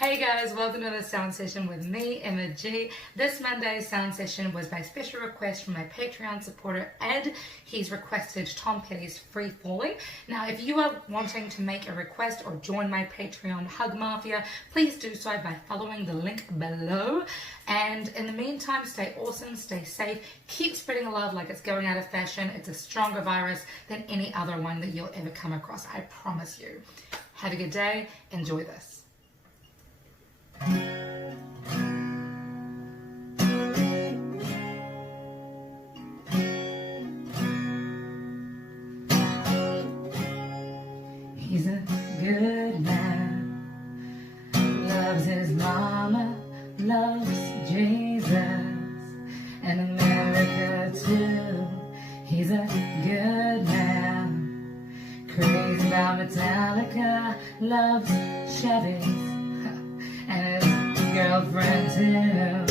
Hey guys, welcome to the sound session with me, Emma G. This Monday's sound session was by special request from my Patreon supporter Ed. He's requested Tom Petty's Freefallin. Now, if you are wanting to make a request or join my Patreon Hug Mafia, please do so by following the link below. And in the meantime, stay awesome, stay safe, keep spreading the love like it's going out of fashion. It's a stronger virus than any other one that you'll ever come across, I promise you. Have a good day, enjoy this. He's a good man, loves his mama, loves Jesus, and America too. He's a good man, crazy about Metallica, loves Chevys, and his girlfriend too.